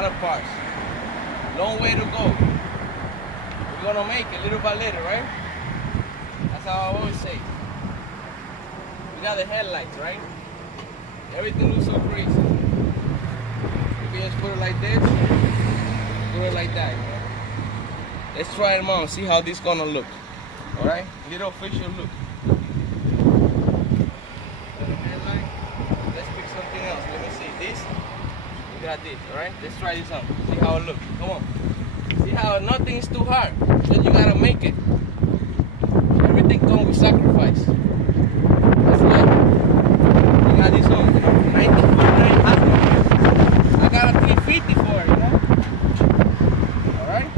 lot of parts. Long way to go. We're gonna make it little by little, right? That's how I always say. We got the headlights, right? Everything looks so crazy. You can just put it like this, put it like that. You know? Let's try it on, see how this gonna look. All right, little official look. Headlight. Let's pick something else. Let me see this. We got this. All right, let's try this out. See how it looks. Come on. See how nothing is too hard. Then you gotta make it. Everything comes with sacrifice. That's like we got this on 1949 Hot Wheels. I got a 350 for it, you know. All right.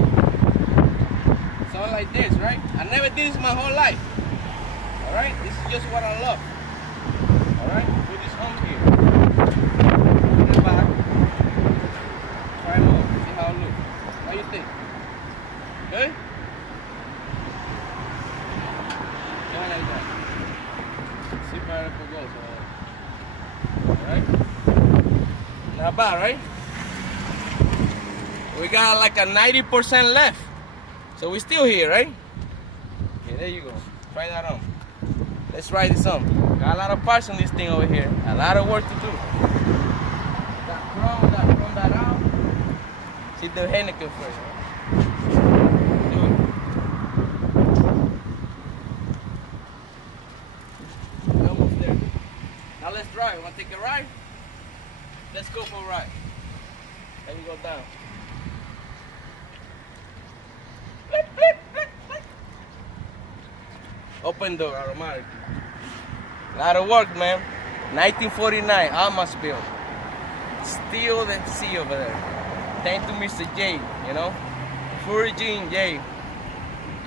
Something like this, right? I never did this my whole life. All right. This is just what I love. All right. Put this on here. Put it back. Try it on. See how it looks. How you think? Good? Going like that. See where it goes. Alright? Not bad, right? We got like a 90% left. So we're still here, right? Okay, there you go. Try that on. Let's try this on. Got a lot of parts on this thing over here. A lot of work to do. That chrome that out. See the Henneken first. We're almost there. Now let's drive. Want to take a ride? Let's go for a ride. Let me go down. Flip, flip, flip, flip. Open door, automatic. A lot of work, man. 1949, Oldsmobile. Still the sea over there. Thank to Mr. J, you know. Virgin J.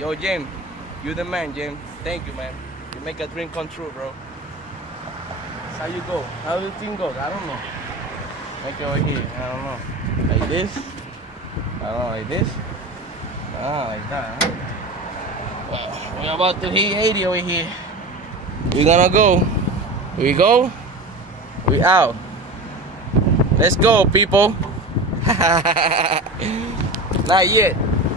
Yo, Jim, you the man, Jim. Thank you, man. You make a dream come true, bro. That's how you go. How do you think goes? I don't know. Make it over here. I don't know. Like this? I don't know, like this? Ah, like that, huh? Well, we're about to hit 80 over here. We're gonna go. We go. We out. Let's go, people. Not yet.